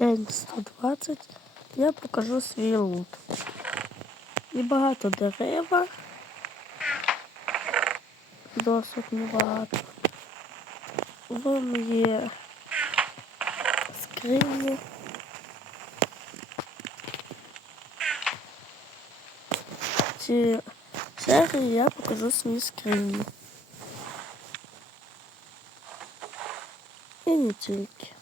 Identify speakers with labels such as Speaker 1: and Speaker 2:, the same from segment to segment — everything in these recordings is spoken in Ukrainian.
Speaker 1: День 120. Я покажу свій лут. І багато дерева. Досить небагато. Вон є скрині. В цій серії я покажу свої скрині. І не тільки.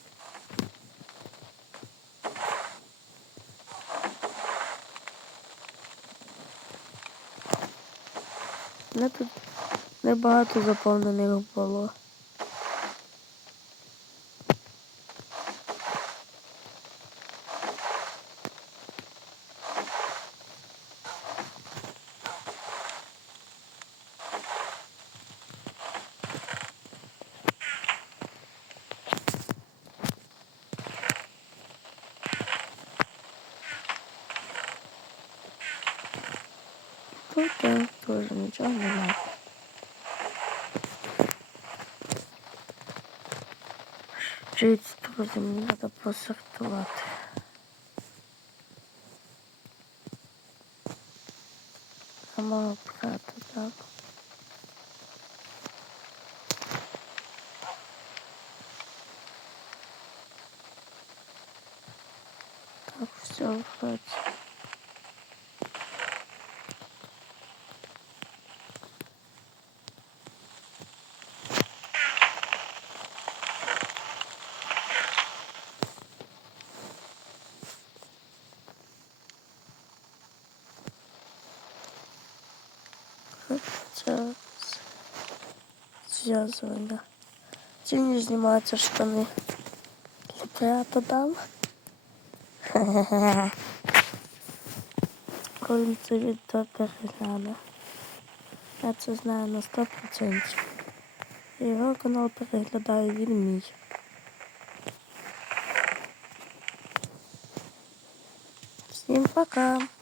Speaker 1: Не тут небагато заповнених було. Тут теж нічого немає. Жить, друзі, мені треба посортувати. А мало брати, так. Так, все, вроде. Зв'язування. Не знімаються штани. Я то дам. Коли це відео перегляне. Я це знаю на 100%. Його канал переглядає він мій. Всім пока!